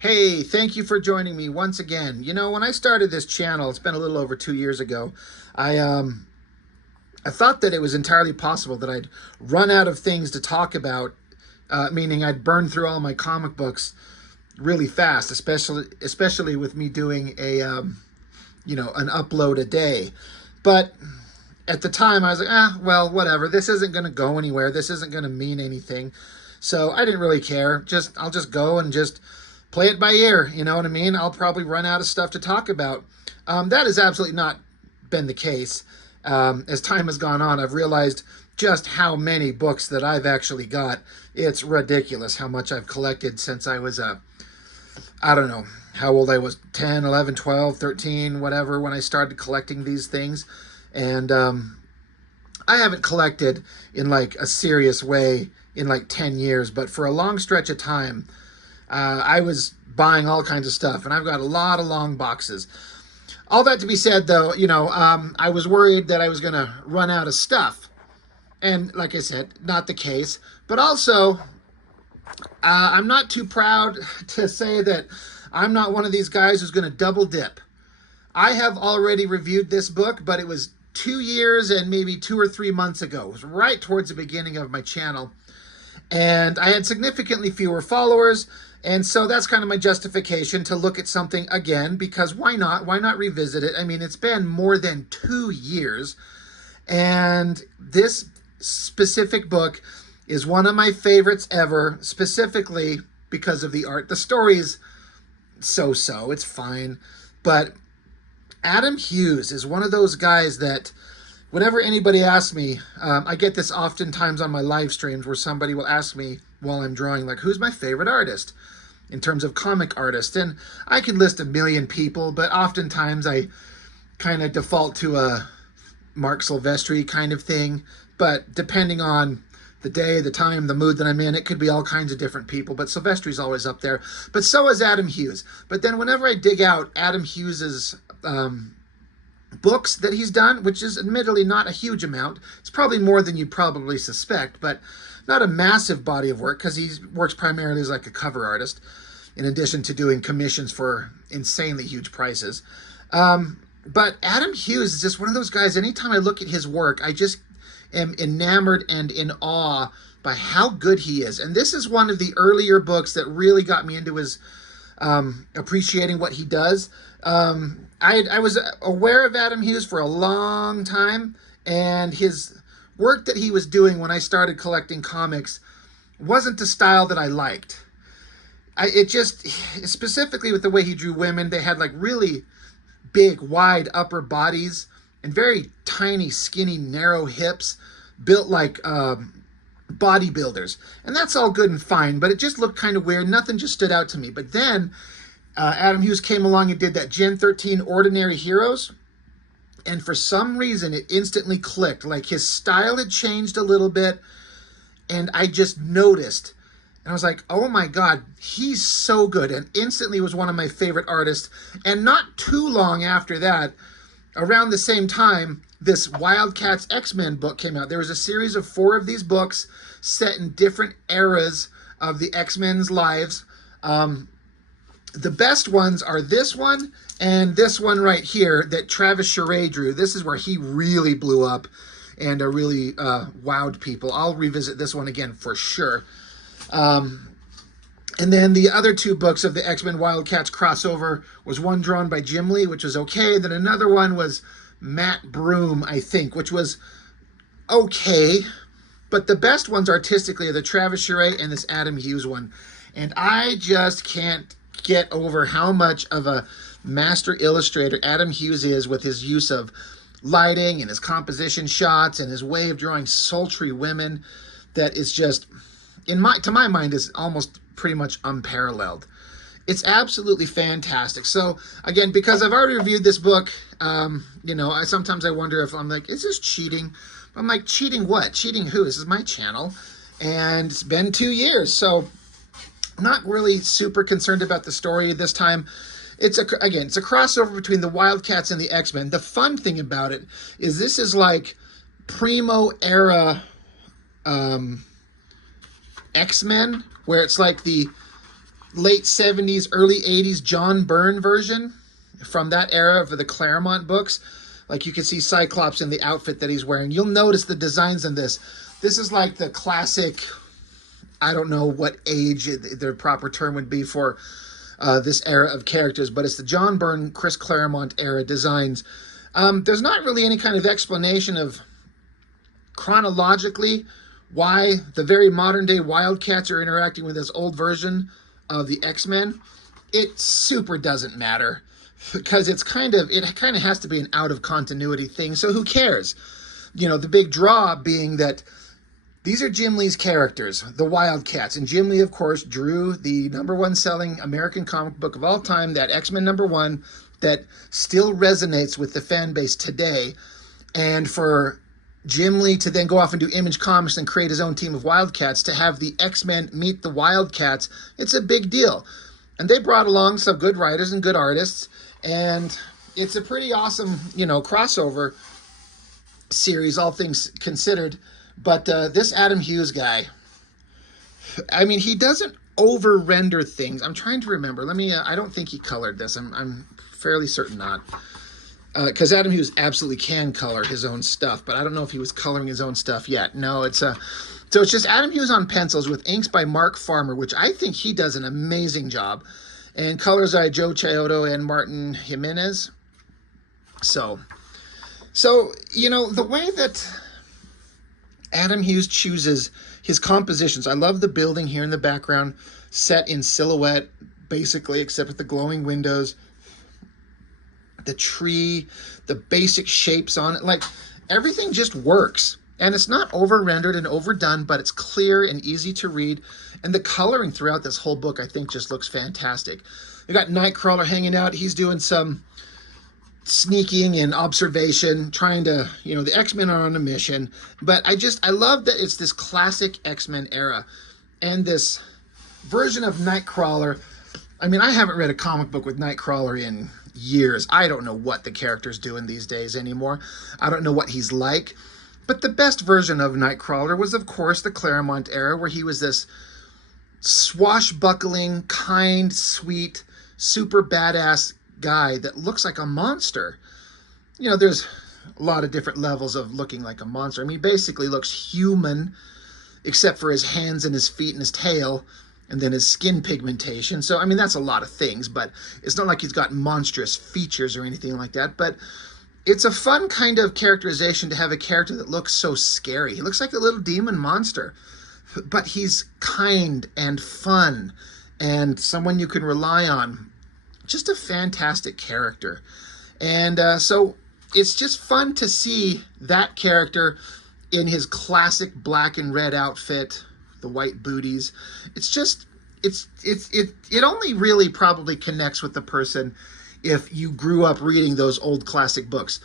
Hey, thank you for joining me once again. You know, when I started this channel, it's been a little over 2 years ago, I thought that it was entirely possible that I'd run out of things to talk about, meaning I'd burn through all my comic books really fast, especially with me doing an upload a day. But at the time, I was like, well, whatever. This isn't going to go anywhere. This isn't going to mean anything. So I didn't really care. I'll just go and just play it by ear. You know what I mean? I'll probably run out of stuff to talk about. That has absolutely not been the case. As time has gone on, I've realized just how many books that I've actually got. It's ridiculous how much I've collected since I was I don't know how old I was, 10, 11, 12, 13, whatever, when I started collecting these things. And I haven't collected in like a serious way in like 10 years, but for a long stretch of time, I was buying all kinds of stuff, and I've got a lot of long boxes. All that to be said, though, I was worried that I was going to run out of stuff. And like I said, not the case. But also, I'm not too proud to say that I'm not one of these guys who's going to double dip. I have already reviewed this book, but it was 2 years and maybe 2 or 3 months ago. It was right towards the beginning of my channel. And I had significantly fewer followers. And so that's kind of my justification to look at something again, because why not? Why not revisit it? I mean, it's been more than 2 years. And this specific book is one of my favorites ever, specifically because of the art. The story's so-so, it's fine. But Adam Hughes is one of those guys that whenever anybody asks me, I get this oftentimes on my live streams where somebody will ask me while I'm drawing, like, who's my favorite artist in terms of comic artist? And I could list a million people, but oftentimes I kind of default to a Mark Silvestri kind of thing. But depending on the day, the time, the mood that I'm in, it could be all kinds of different people. But Silvestri's always up there. But so is Adam Hughes. But then whenever I dig out Adam Hughes's books that he's done, which is admittedly not a huge amount, it's probably more than you probably suspect, but not a massive body of work, because he works primarily as like a cover artist, in addition to doing commissions for insanely huge prices. But Adam Hughes is just one of those guys, anytime I look at his work, I just am enamored and in awe by how good he is. And this is one of the earlier books that really got me into his appreciating what he does. I was aware of Adam Hughes for a long time, and his work that he was doing when I started collecting comics wasn't the style that I liked. It just, specifically with the way he drew women, they had like really big, wide upper bodies and very tiny, skinny, narrow hips, built like bodybuilders. And that's all good and fine, but it just looked kind of weird. Nothing just stood out to me. But then Adam Hughes came along and did that Gen 13 Ordinary Heroes. And for some reason, it instantly clicked. Like his style had changed a little bit. And I just noticed. And I was like, oh my God, he's so good. And instantly was one of my favorite artists. And not too long after that, around the same time, this Wildcats X-Men book came out. There was a series of 4 of these books set in different eras of the X-Men's lives. The best ones are this one and this one right here that Travis Charest drew. This is where he really blew up and really wowed people. I'll revisit this one again for sure. And then the other 2 books of the X-Men Wildcats crossover was one drawn by Jim Lee, which was okay. Then another one was Matt Broom, I think, which was okay. But the best ones artistically are the Travis Charest and this Adam Hughes one. And I just can't get over how much of a master illustrator Adam Hughes is with his use of lighting and his composition shots and his way of drawing sultry women that is just, to my mind, is almost pretty much unparalleled. It's absolutely fantastic. So again, because I've already reviewed this book, sometimes I wonder if I'm like, is this cheating? I'm like, cheating what? Cheating who? This is my channel, and it's been 2 years, so I'm not really super concerned about the story this time. It's a crossover between the Wildcats and the X-Men. The fun thing about it is this is like primo era X-Men, where it's like the late 70s, early 80s John Byrne version from that era of the Claremont books. Like you can see Cyclops in the outfit that he's wearing. You'll notice the designs on this. This is like the classic, I don't know what age the proper term would be for this era of characters, but it's the John Byrne, Chris Claremont era designs. There's not really any kind of explanation of chronologically why the very modern day Wildcats are interacting with this old version of the X-Men. It super doesn't matter, because it kind of has to be an out of continuity thing, so who cares? You know, the big draw being that these are Jim Lee's characters, the Wildcats, and Jim Lee, of course, drew the #1 selling American comic book of all time, that X-Men #1 that still resonates with the fan base today. And for Jim Lee to then go off and do Image Comics and create his own team of Wildcats, to have the X-Men meet the Wildcats, it's a big deal. And they brought along some good writers and good artists, and it's a pretty awesome, you know, crossover series, all things considered. But this Adam Hughes guy, I mean, he doesn't over-render things. I'm trying to remember. Let me, I don't think he colored this. I'm fairly certain not. Because Adam Hughes absolutely can color his own stuff, but I don't know if he was coloring his own stuff yet. No, it's so it's just Adam Hughes on pencils with inks by Mark Farmer, which I think he does an amazing job, and colors by Joe Chiodo and Martin Jimenez. So you know, the way that Adam Hughes chooses his compositions, I love the building here in the background, set in silhouette, basically, except with the glowing windows. The tree, the basic shapes on it, like everything just works. And it's not over-rendered and overdone, but it's clear and easy to read. And the coloring throughout this whole book, I think, just looks fantastic. You got Nightcrawler hanging out. He's doing some sneaking and observation, trying to, you know, the X-Men are on a mission. But I love that it's this classic X-Men era. And this version of Nightcrawler, I mean, I haven't read a comic book with Nightcrawler in years. I don't know what the character's doing these days anymore. I don't know what he's like. But the best version of Nightcrawler was, of course, the Claremont era, where he was this swashbuckling, kind, sweet, super badass guy that looks like a monster. You know, there's a lot of different levels of looking like a monster. I mean, he basically looks human, except for his hands and his feet and his tail, and then his skin pigmentation. So, I mean, that's a lot of things, but it's not like he's got monstrous features or anything like that. But it's a fun kind of characterization to have a character that looks so scary. He looks like a little demon monster, but he's kind and fun and someone you can rely on. Just a fantastic character. And so it's just fun to see that character in his classic black and red outfit, the white booties. It's just, it only really probably connects with the person if you grew up reading those old classic books.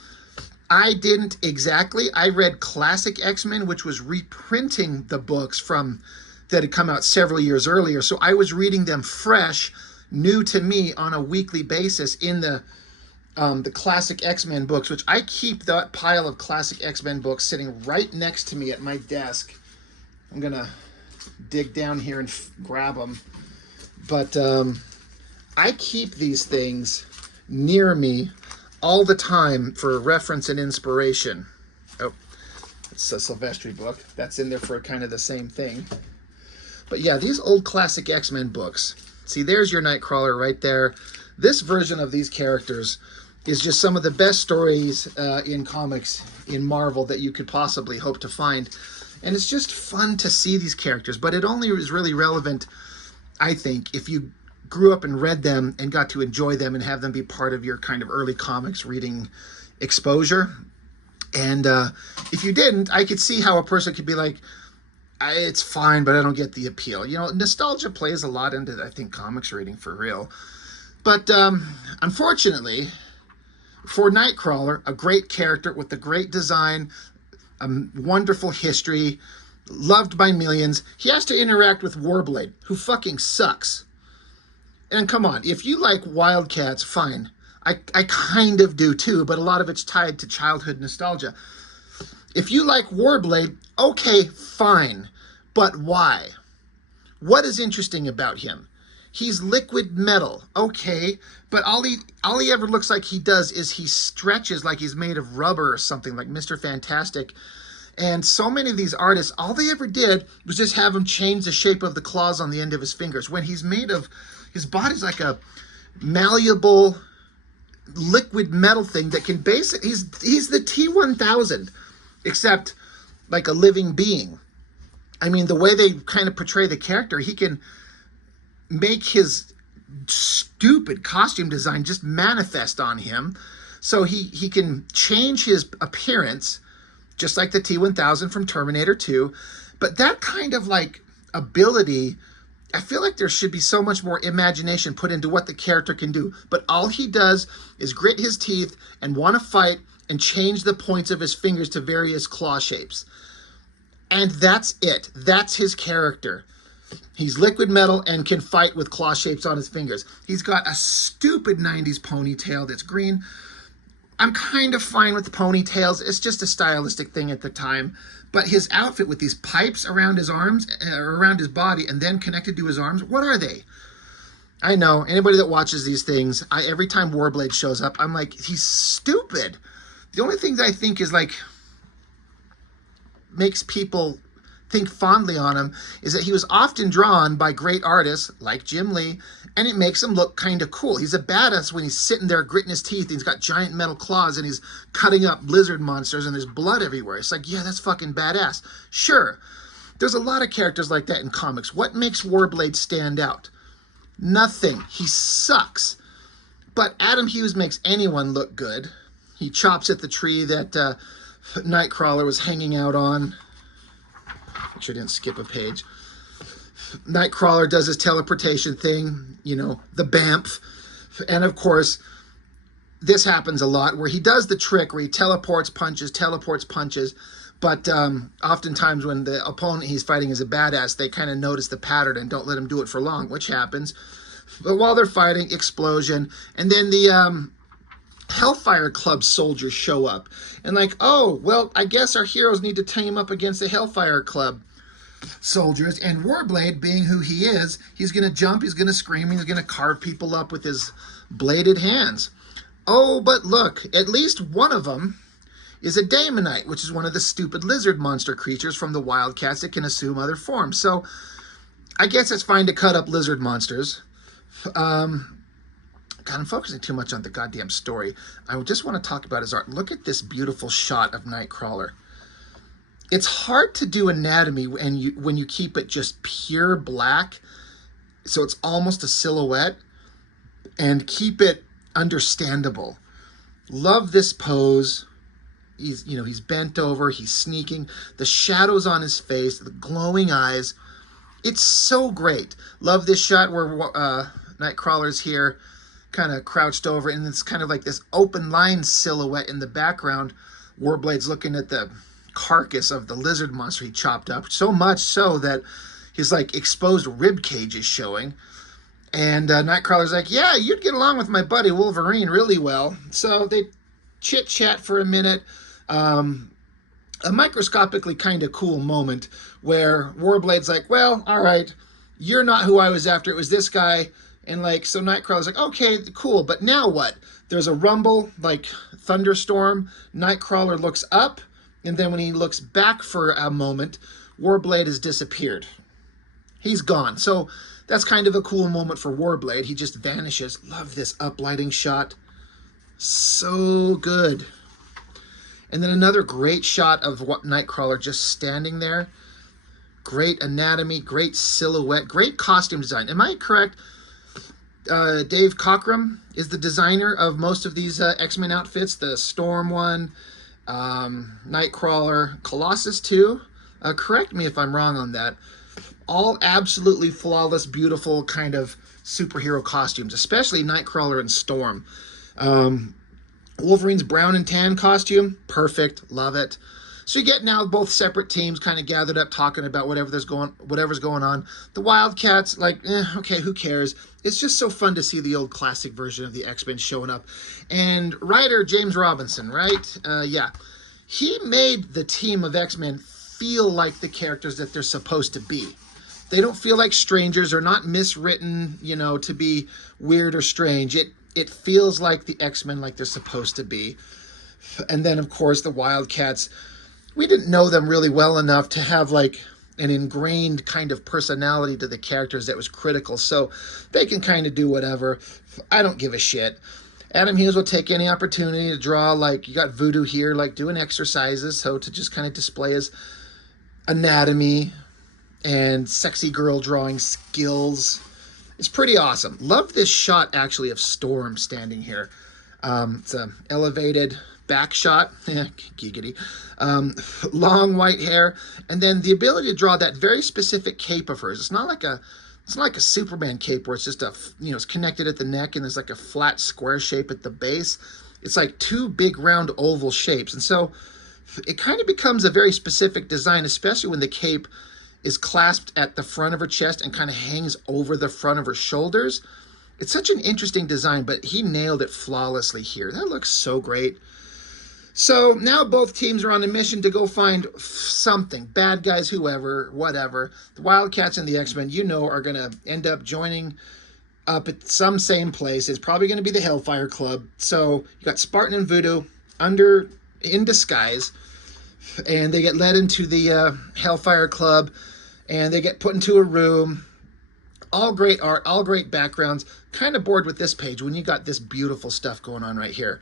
I didn't exactly. I read Classic X-Men, which was reprinting the books from that had come out several years earlier. So I was reading them fresh, new to me on a weekly basis in the Classic X-Men books, which I keep that pile of Classic X-Men books sitting right next to me at my desk. I'm going to dig down here and grab them. But I keep these things near me all the time for reference and inspiration. Oh, it's a Silvestri book. That's in there for kind of the same thing. But yeah, these old Classic X-Men books. See, there's your Nightcrawler right there. This version of these characters is just some of the best stories in comics, in Marvel, that you could possibly hope to find. And it's just fun to see these characters, but it only is really relevant, I think, if you grew up and read them and got to enjoy them and have them be part of your kind of early comics reading exposure. And if you didn't, I could see how a person could be like, it's fine, but I don't get the appeal. You know, nostalgia plays a lot into, I think, comics reading for real. But unfortunately, for Nightcrawler, a great character with a great design, a wonderful history, loved by millions, he has to interact with Warblade, who fucking sucks. And come on, if you like Wildcats, fine. I kind of do too, but a lot of it's tied to childhood nostalgia. If you like Warblade, okay, fine. But why? What is interesting about him? He's liquid metal, okay, but all he ever looks like he does is he stretches like he's made of rubber or something, like Mr. Fantastic. And so many of these artists, all they ever did was just have him change the shape of the claws on the end of his fingers. When he's made of, his body's like a malleable liquid metal thing that can basically, he's the T-1000, except like a living being. I mean, the way they kind of portray the character, he can make his stupid costume design just manifest on him. So he can change his appearance, just like the T-1000 from Terminator 2. But that kind of like ability, I feel like there should be so much more imagination put into what the character can do. But all he does is grit his teeth and want to fight and change the points of his fingers to various claw shapes. And that's it. That's his character. He's liquid metal and can fight with claw shapes on his fingers. He's got a stupid 90s ponytail that's green. I'm kind of fine with the ponytails. It's just a stylistic thing at the time. But his outfit with these pipes around his arms, around his body, and then connected to his arms, what are they? I know, anybody that watches these things, every time Warblade shows up, I'm like, he's stupid. The only thing that I think is like, makes people think fondly on him is that he was often drawn by great artists like Jim Lee, and it makes him look kind of cool. He's a badass when he's sitting there gritting his teeth, and he's got giant metal claws, and he's cutting up lizard monsters, and there's blood everywhere. It's like, yeah, that's fucking badass. Sure, there's a lot of characters like that in comics. What makes Warblade stand out? Nothing. He sucks. But Adam Hughes makes anyone look good. He chops at the tree that Nightcrawler was hanging out on. Actually, I didn't skip a page. Nightcrawler does his teleportation thing, you know, the BAMF. And of course, this happens a lot where he does the trick where he teleports, punches. But oftentimes when the opponent he's fighting is a badass, they kind of notice the pattern and don't let him do it for long, which happens. But while they're fighting, explosion. And then the Hellfire Club soldiers show up. And like, oh, well, I guess our heroes need to team up against the Hellfire Club soldiers. And Warblade, being who he is, he's going to jump, he's going to scream, he's going to carve people up with his bladed hands. Oh, but look, at least one of them is a Daemonite, which is one of the stupid lizard monster creatures from the Wildcats that can assume other forms. So I guess it's fine to cut up lizard monsters. God, I'm focusing too much on the goddamn story. I just want to talk about his art. Look at this beautiful shot of Nightcrawler. It's hard to do anatomy when you keep it just pure black, so it's almost a silhouette, and keep it understandable. Love this pose. He's bent over, he's sneaking, the shadows on his face, the glowing eyes. It's so great. Love this shot where Nightcrawler's here, kind of crouched over, and it's kind of like this open line silhouette in the background. Warblade's looking at the carcass of the lizard monster he chopped up, so much so that his like exposed rib cage is showing. And Nightcrawler's like, yeah, you'd get along with my buddy Wolverine really well. So they chit chat for a minute. A microscopically kind of cool moment where Warblade's like, well, all right, you're not who I was after. It was this guy. And like, so Nightcrawler's like, okay, cool, but now what? There's a rumble, like thunderstorm. Nightcrawler looks up, and then when he looks back for a moment, Warblade has disappeared. He's gone. So that's kind of a cool moment for Warblade. He just vanishes. Love this uplighting shot. So good. And then another great shot of what Nightcrawler just standing there. Great anatomy, great silhouette, great costume design. Am I correct? Dave Cockrum is the designer of most of these X-Men outfits. The Storm one, Nightcrawler, Colossus 2. Correct me if I'm wrong on that. All absolutely flawless, beautiful kind of superhero costumes, especially Nightcrawler and Storm. Wolverine's brown and tan costume, perfect, love it. So you get now both separate teams kind of gathered up talking about whatever's going on. The Wildcats, like, okay, who cares? It's just so fun to see the old classic version of the X-Men showing up. And writer James Robinson, right? Yeah. He made the team of X-Men feel like the characters that they're supposed to be. They don't feel like strangers or not miswritten, you know, to be weird or strange. It feels like the X-Men, like they're supposed to be. And then, of course, the Wildcats. We didn't know them really well enough to have like an ingrained kind of personality to the characters that was critical. So they can kind of do whatever. I don't give a shit. Adam Hughes will take any opportunity to draw, like, you got Voodoo here, like doing exercises, so to just kind of display his anatomy and sexy girl drawing skills. It's pretty awesome. Love this shot, actually, of Storm standing here. It's an elevated back shot, giggity, long white hair, and then the ability to draw that very specific cape of hers. It's not like a Superman cape where it's just it's connected at the neck and there's like a flat square shape at the base. It's like two big round oval shapes. And so it kind of becomes a very specific design, especially when the cape is clasped at the front of her chest and kind of hangs over the front of her shoulders. It's such an interesting design, but he nailed it flawlessly here. That looks so great. So now both teams are on a mission to go find something. Bad guys, whoever, whatever. The Wildcats and the X-Men, you know, are going to end up joining up at some same place. It's probably going to be the Hellfire Club. So you got Spartan and Voodoo in disguise. And they get led into the Hellfire Club. And they get put into a room. All great art, all great backgrounds. Kind of bored with this page when you got this beautiful stuff going on right here.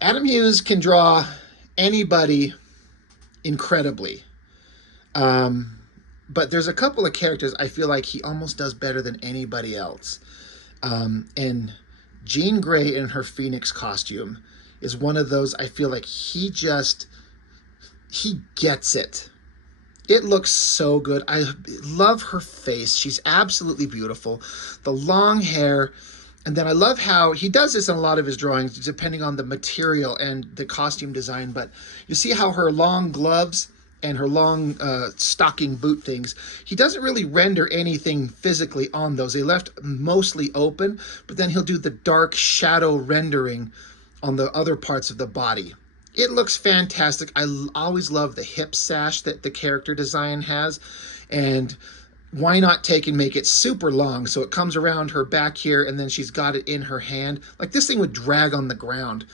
Adam Hughes can draw anybody incredibly. But there's a couple of characters I feel like he almost does better than anybody else. And Jean Grey in her Phoenix costume is one of those I feel like he gets it. It looks so good. I love her face. She's absolutely beautiful. The long hair. And then I love how he does this in a lot of his drawings, depending on the material and the costume design. But you see how her long gloves and her long stocking boot things, he doesn't really render anything physically on those. They left mostly open, but then he'll do the dark shadow rendering on the other parts of the body. It looks fantastic. I always love the hip sash that the character design has. And why not take and make it super long so it comes around her back here and then she's got it in her hand. Like this thing would drag on the ground,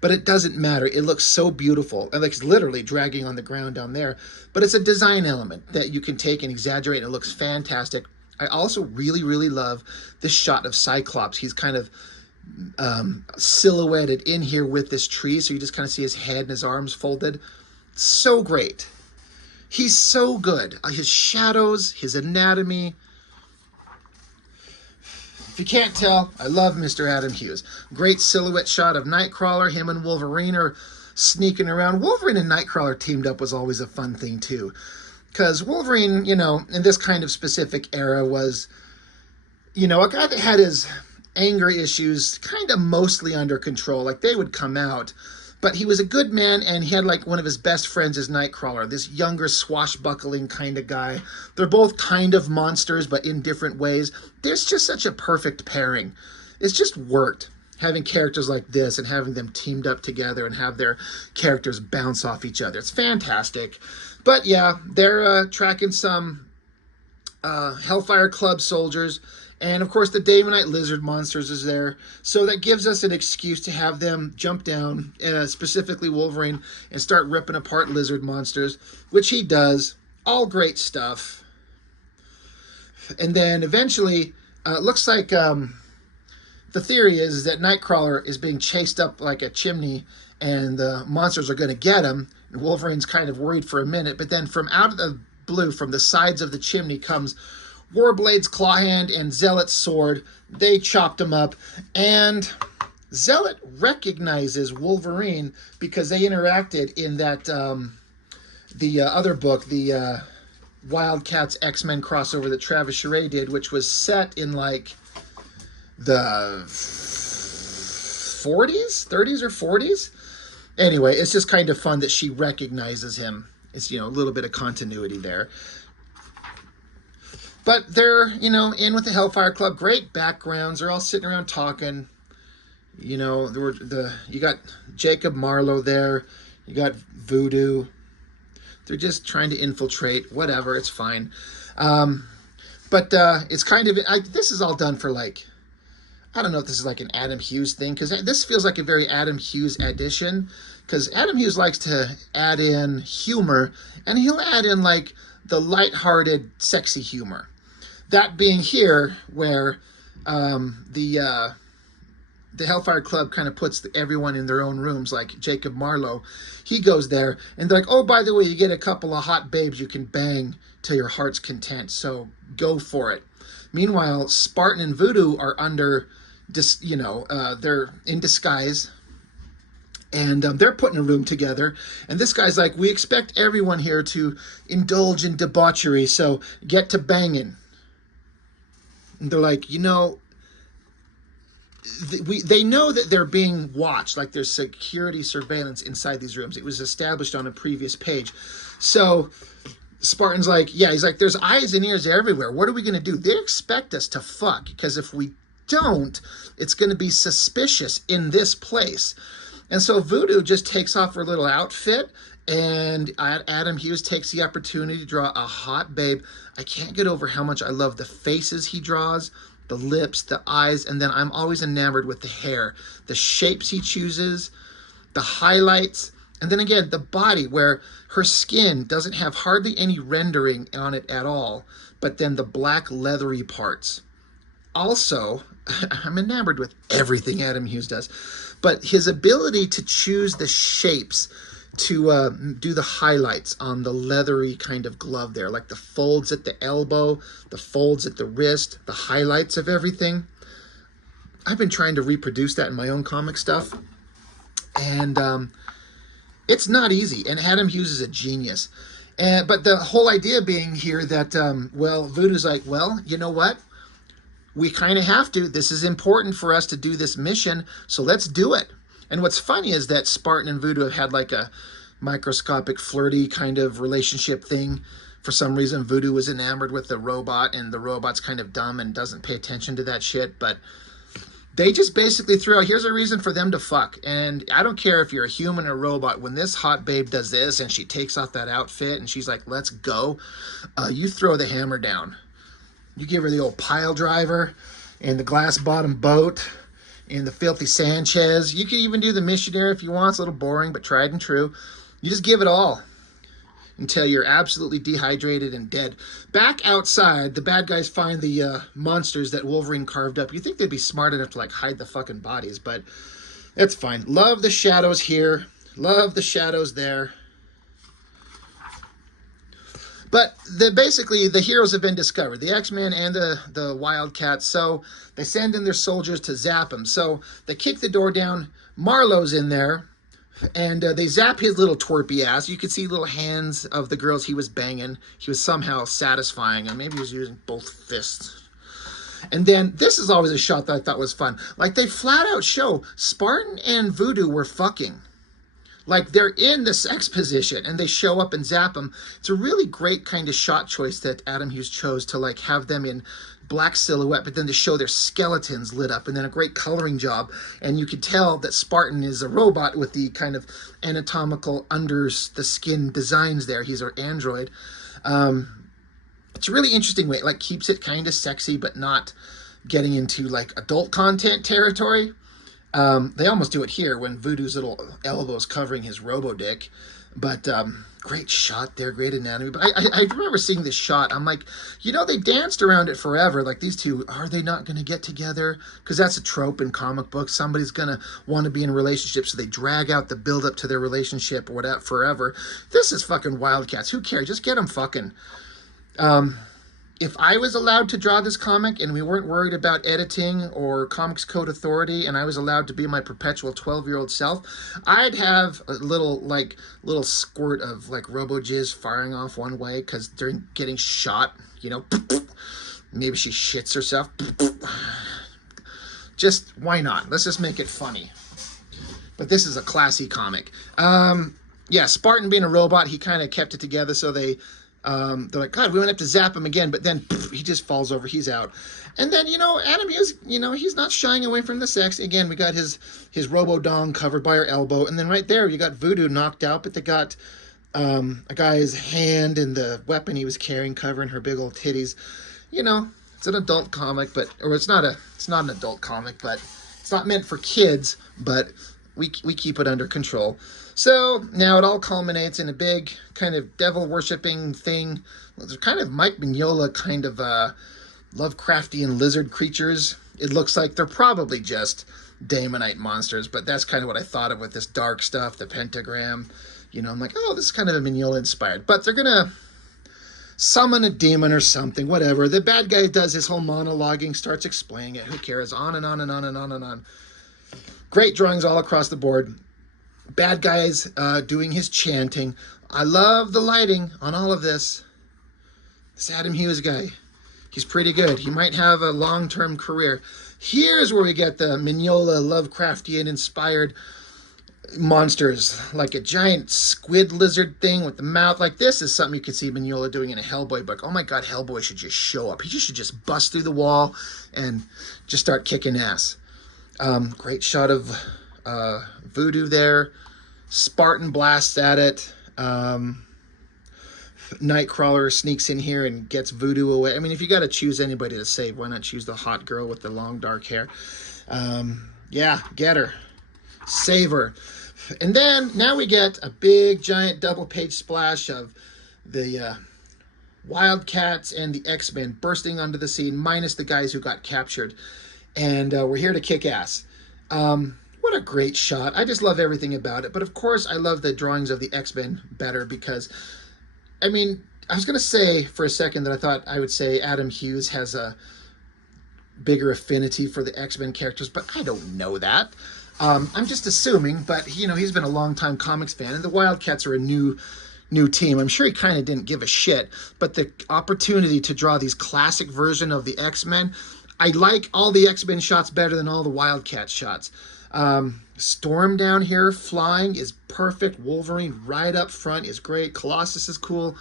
but it doesn't matter. It looks so beautiful. And like it's literally dragging on the ground down there, but it's a design element that you can take and exaggerate and it looks fantastic. I also really, really love this shot of Cyclops. He's kind of silhouetted in here with this tree. So you just kind of see his head and his arms folded. So great. He's so good. His shadows, his anatomy. If you can't tell, I love Mr. Adam Hughes. Great silhouette shot of Nightcrawler. Him and Wolverine are sneaking around. Wolverine and Nightcrawler teamed up was always a fun thing too. Because Wolverine, you know, in this kind of specific era was, you know, a guy that had his anger issues kind of mostly under control. Like they would come out. But he was a good man, and he had like one of his best friends is Nightcrawler, this younger swashbuckling kind of guy. They're both kind of monsters, but in different ways. There's just such a perfect pairing. It's just worked, having characters like this and having them teamed up together and have their characters bounce off each other. It's fantastic. But yeah, they're tracking some Hellfire Club soldiers. And, of course, the Damonite lizard monsters is there. So that gives us an excuse to have them jump down, specifically Wolverine, and start ripping apart lizard monsters, which he does. All great stuff. And then eventually, it looks like the theory is that Nightcrawler is being chased up like a chimney, and the monsters are going to get him. And Wolverine's kind of worried for a minute, but then from out of the blue, from the sides of the chimney, comes Warblade's Clawhand and Zealot's Sword. They chopped him up, and Zealot recognizes Wolverine because they interacted in that the other book, the Wildcats X-Men crossover that Travis Charest did, which was set in like the 40s, 30s or 40s. Anyway, it's just kind of fun that she recognizes him. It's, you know, a little bit of continuity there. But they're, you know, in with the Hellfire Club. Great backgrounds. They're all sitting around talking. You know, you got Jacob Marlowe there. You got Voodoo. They're just trying to infiltrate. Whatever, it's fine. But it's kind of, this is all done for like, I don't know if this is like an Adam Hughes thing, because this feels like a very Adam Hughes addition, because Adam Hughes likes to add in humor, and he'll add in like the lighthearted, sexy humor. That being here, where the Hellfire Club kind of puts everyone in their own rooms, like Jacob Marlowe. He goes there, and they're like, oh, by the way, you get a couple of hot babes you can bang to your heart's content, so go for it. Meanwhile, Spartan and Voodoo are under, they're in disguise, and they're putting a room together, and this guy's like, we expect everyone here to indulge in debauchery, so get to banging. And they're like, they know that they're being watched, like there's security surveillance inside these rooms. It was established on a previous page. So Spartan's like, yeah, he's like, there's eyes and ears everywhere. What are we going to do? They expect us to fuck, because if we don't, it's going to be suspicious in this place. And so Voodoo just takes off her little outfit, and Adam Hughes takes the opportunity to draw a hot babe. I can't get over how much I love the faces he draws, the lips, the eyes, and then I'm always enamored with the hair, the shapes he chooses, the highlights, and then again, the body, where her skin doesn't have hardly any rendering on it at all, but then the black leathery parts. Also, I'm enamored with everything Adam Hughes does, but his ability to choose the shapes to do the highlights on the leathery kind of glove there, like the folds at the elbow, the folds at the wrist, the highlights of everything. I've been trying to reproduce that in my own comic stuff, and it's not easy, and Adam Hughes is a genius. But the whole idea being here that, Voodoo's like, well, you know what? We kind of have to. This is important for us to do this mission, so let's do it. And what's funny is that Spartan and Voodoo have had like a microscopic, flirty kind of relationship thing. For some reason, Voodoo was enamored with the robot, and the robot's kind of dumb and doesn't pay attention to that shit. But they just basically threw out, here's a reason for them to fuck. And I don't care if you're a human or a robot, when this hot babe does this and she takes off that outfit and she's like, let's go, you throw the hammer down. You give her the old pile driver and the glass bottom boat and the filthy Sanchez. You can even do the missionary if you want. It's a little boring, but tried and true. You just give it all until you're absolutely dehydrated and dead. Back outside, the bad guys find the monsters that Wolverine carved up. You think they'd be smart enough to like hide the fucking bodies, but it's fine. Love the shadows here. Love the shadows there. But basically, the heroes have been discovered, the X-Men and the wildcats. So they send in their soldiers to zap them. So they kick the door down. Marlowe's in there, and they zap his little twerpy ass. You could see little hands of the girls he was banging. He was somehow satisfying them. Maybe he was using both fists. And then this is always a shot that I thought was fun. Like, they flat out show Spartan and Voodoo were fucking. Like, they're in the sex position, and they show up and zap them. It's a really great kind of shot choice that Adam Hughes chose to, like, have them in black silhouette, but then to show their skeletons lit up, and then a great coloring job. And you can tell that Spartan is a robot with the kind of anatomical under-the-skin designs there. He's our android. It's a really interesting way. It, like, keeps it kind of sexy, but not getting into, like, adult content territory. They almost do it here when Voodoo's little elbow's covering his robo-dick. But great shot there, great anatomy. But I remember seeing this shot. I'm like, they danced around it forever. Like, these two, are they not going to get together? Because that's a trope in comic books. Somebody's going to want to be in a relationship, so they drag out the build-up to their relationship or whatever forever. This is fucking Wildcats. Who cares? Just get them fucking. If I was allowed to draw this comic and we weren't worried about editing or Comics Code Authority, and I was allowed to be my perpetual 12-year-old self, I'd have a little squirt of like robo-jizz firing off one way, because during getting shot, maybe she shits herself. Just, why not? Let's just make it funny. But this is a classy comic. Yeah, Spartan being a robot, he kind of kept it together, so they're like, God, we won't have to zap him again, but then he just falls over, he's out. And then, Adam Hughes, he's not shying away from the sex. Again, we got his robo-dong covered by her elbow, and then right there, you got Voodoo knocked out, but they got A guy's hand and the weapon he was carrying covering her big old titties. You know, it's an adult comic, but or it's not an adult comic, but it's not meant for kids, but we keep it under control. So now it all culminates in a big kind of devil worshipping thing. There's kind of Mike Mignola kind of Lovecraftian lizard creatures. It looks like they're probably just Daemonite monsters, but that's kind of what I thought of with this dark stuff, the pentagram. You know, I'm like, oh, this is kind of a Mignola inspired. But they're going to summon a demon or something, whatever. The bad guy does his whole monologuing, starts explaining it. Who cares? On and on and on and on and on. Great drawings all across the board. Bad guy's doing his chanting. I love the lighting on all of this. This Adam Hughes guy, he's pretty good. He might have a long-term career. Here's where we get the Mignola Lovecraftian inspired monsters, like a giant squid lizard thing with the mouth. Like, this is something you could see Mignola doing in a Hellboy book. Oh my god, Hellboy should just show up. He should just bust through the wall and just start kicking ass. Great shot of Voodoo there. Spartan blasts at it. Nightcrawler sneaks in here and gets Voodoo away. I mean, if you got to choose anybody to save, why not choose the hot girl with the long dark hair? Yeah, get her. Save her. And then now we get a big giant double page splash of the wildcats and the X-Men bursting onto the scene, minus the guys who got captured. And we're here to kick ass. What a great shot. I just love everything about it. But of course, I love the drawings of the X-Men better because, I mean, I was going to say for a second that I thought I would say Adam Hughes has a bigger affinity for the X-Men characters, but I don't know that. I'm just assuming, but, you know, he's been a long-time comics fan, and the Wildcats are a new team. I'm sure he kind of didn't give a shit, but the opportunity to draw these classic version of the X-Men, I like all the X-Men shots better than all the Wildcat shots. Storm down here flying is perfect. Wolverine right up front is great. Colossus is cool.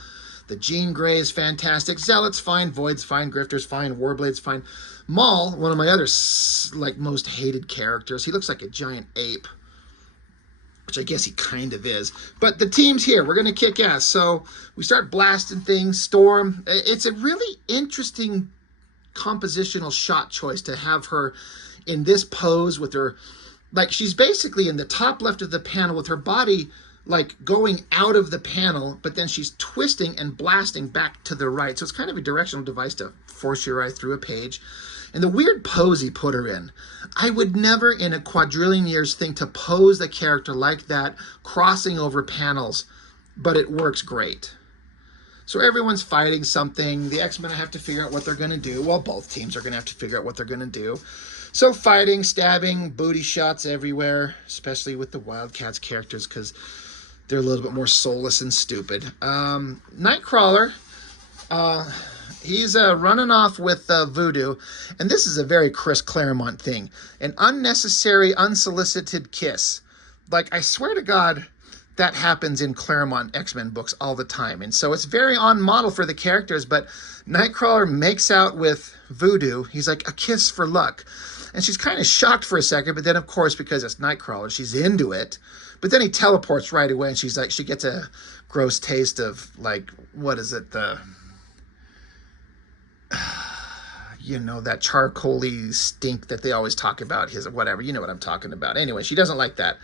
The Jean Grey is fantastic. Zealot's fine. Void's fine. Grifter's fine. Warblade's fine. Maul, one of my other like most hated characters. He looks like a giant ape, which I guess he kind of is. But the team's here. We're going to kick ass. So we start blasting things. Storm. It's a really interesting compositional shot choice to have her in this pose with her, like, she's basically in the top left of the panel with her body like going out of the panel, but then she's twisting and blasting back to the right. So it's kind of a directional device to force your eye through a page. And the weird pose he put her in, I would never in a quadrillion years think to pose the character like that, crossing over panels, but it works great. So everyone's fighting something. The X-Men have to figure out what they're going to do. Well, both teams are going to have to figure out what they're going to do. So fighting, stabbing, booty shots everywhere, especially with the Wildcats characters because they're a little bit more soulless and stupid. Nightcrawler, he's running off with Voodoo, and this is a very Chris Claremont thing. An unnecessary, unsolicited kiss. Like, I swear to God, that happens in Claremont X-Men books all the time. And so it's very on model for the characters, but Nightcrawler makes out with Voodoo. He's like, a kiss for luck. And she's kind of shocked for a second, but then, of course, because it's Nightcrawler, she's into it. But then he teleports right away, and she's like, she gets a gross taste of, like, what is it, you know, that charcoaly stink that they always talk about, his whatever, you know what I'm talking about. Anyway, she doesn't like that.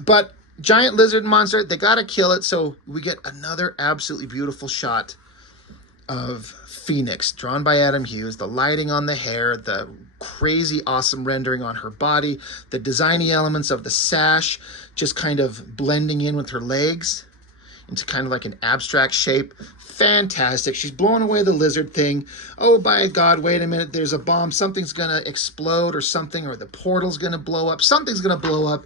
But giant lizard monster, they gotta kill it, so we get another absolutely beautiful shot of Phoenix, drawn by Adam Hughes, the lighting on the hair, the crazy awesome rendering on her body, the designy elements of the sash just kind of blending in with her legs into kind of like an abstract shape. Fantastic. She's blowing away the lizard thing. Oh, by God, wait a minute. There's a bomb. Something's going to explode or something, or the portal's going to blow up. Something's going to blow up.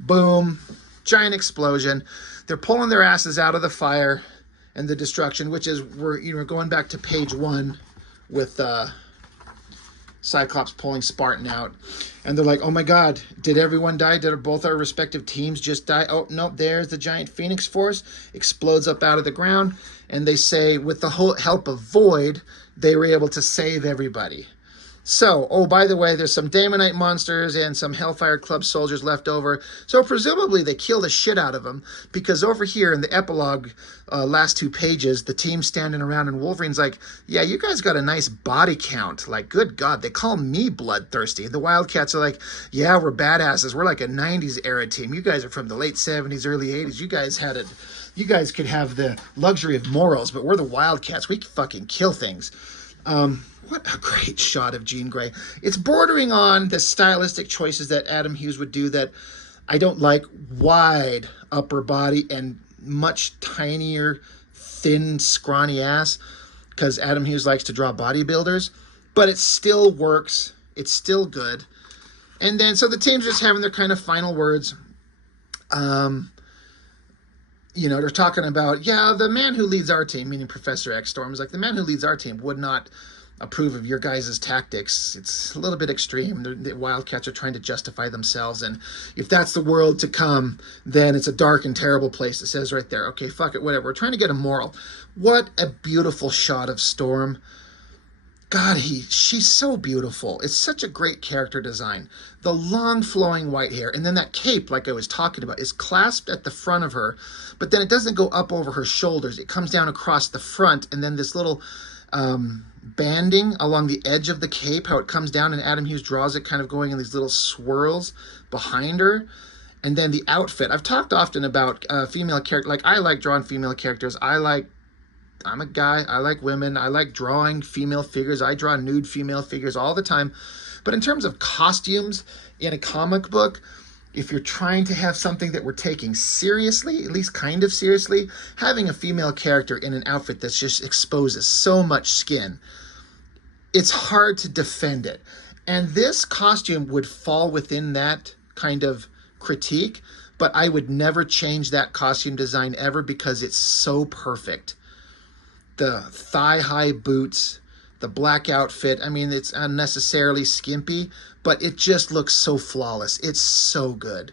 Boom. Giant explosion. They're pulling their asses out of the fire and the destruction, which is, we're going back to page 1 with Cyclops pulling Spartan out. And they're like, oh my God, did everyone die? Did both our respective teams just die? Oh, no, there's the giant Phoenix Force. Explodes up out of the ground. And they say, with the whole help of Void, they were able to save everybody. So, oh, by the way, there's some Daemonite monsters and some Hellfire Club soldiers left over. So presumably they kill the shit out of them, because over here in the epilogue, last 2 pages, the team's standing around and Wolverine's like, yeah, you guys got a nice body count. Like, good God, they call me bloodthirsty. The Wildcats are like, yeah, we're badasses. We're like a 90s era team. You guys are from the late 70s, early 80s. You guys had it. You guys could have the luxury of morals, but we're the Wildcats. We fucking kill things. What a great shot of Jean Grey. It's bordering on the stylistic choices that Adam Hughes would do that I don't like. Wide upper body and much tinier, thin, scrawny ass, because Adam Hughes likes to draw bodybuilders. But it still works. It's still good. And then, so the team's just having their kind of final words. You know, they're talking about, yeah, the man who leads our team, meaning Professor X Storm, is like, the man who leads our team would not approve of your guys' tactics. It's a little bit extreme. The Wildcats are trying to justify themselves, and if that's the world to come, then it's a dark and terrible place. It says right there. Okay, fuck it, whatever. We're trying to get a moral. What a beautiful shot of Storm. God, she's so beautiful. It's such a great character design. The long flowing white hair, and then that cape, like I was talking about, is clasped at the front of her, but then it doesn't go up over her shoulders. It comes down across the front, and then this little banding along the edge of the cape, how it comes down, and Adam Hughes draws it kind of going in these little swirls behind her. And then the outfit. I've talked often about female characters. Like, I like drawing female characters. I'm a guy. I like women. I like drawing female figures. I draw nude female figures all the time. But in terms of costumes in a comic book, if you're trying to have something that we're taking seriously, at least kind of seriously, having a female character in an outfit that just exposes so much skin, it's hard to defend it. And this costume would fall within that kind of critique, but I would never change that costume design ever, because it's so perfect. The thigh-high boots, the black outfit, I mean, it's unnecessarily skimpy, but it just looks so flawless. It's so good.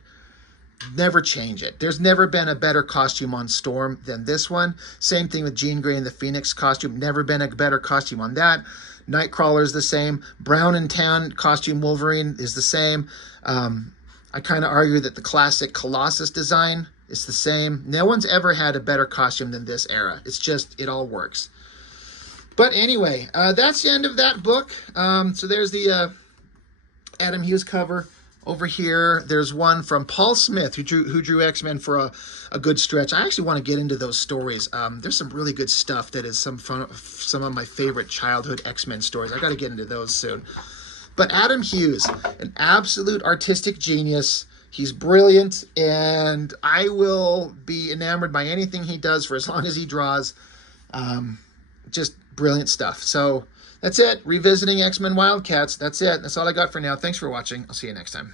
Never change it. There's never been a better costume on Storm than this one. Same thing with Jean Grey and the Phoenix costume. Never been a better costume on that. Nightcrawler is the same. Brown and Tan costume Wolverine is the same. I kind of argue that the classic Colossus design is the same. No one's ever had a better costume than this era. It's just, it all works. But anyway, that's the end of that book. So there's the Adam Hughes cover. Over here, there's one from Paul Smith, who drew X-Men for a good stretch. I actually want to get into those stories. There's some really good stuff that is some of my favorite childhood X-Men stories. I got to get into those soon. But Adam Hughes, an absolute artistic genius. He's brilliant, and I will be enamored by anything he does for as long as he draws. Just brilliant stuff. So that's it. Revisiting X-Men Wildcats. That's it. That's all I got for now. Thanks for watching. I'll see you next time.